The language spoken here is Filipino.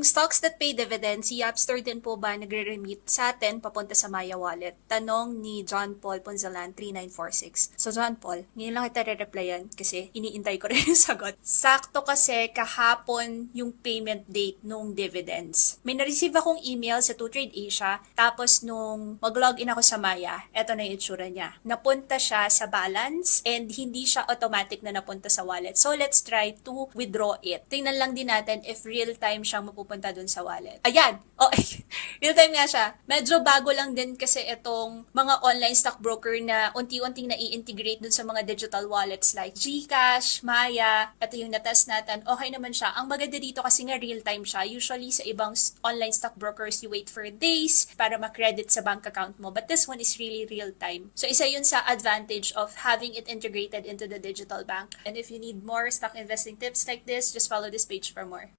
Yung stocks that pay dividends, si Yapster din po ba nagre-remit sa atin papunta sa Maya Wallet? Tanong ni John Paul Ponzalan 3946. So John Paul, ngayon lang kita re-replyan kasi iniintay ko rin yung sagot. Sakto kasi kahapon yung payment date nung dividends. May na-receive akong email sa 2Trade Asia, tapos nung mag-login ako sa Maya, eto na yung itsura niya. Napunta siya sa balance and hindi siya automatic na napunta sa wallet. So let's try to withdraw it. Tingnan lang din natin if real time siyang mapupunta dun sa wallet. Ayan! Oh, real time nga siya. Medyo bago lang din kasi itong mga online stockbroker na unti-unting na-i-integrate dun sa mga digital wallets like GCash, Maya. Ito yung natest natin. Okay naman siya. Ang maganda dito kasi nga real time siya. Usually sa ibang online stockbrokers, you wait for days para ma-credit sa bank account mo. But this one is really real time. So isa yun sa advantage of having it integrated into the digital bank. And if you need more stock investing tips like this, just follow this page for more.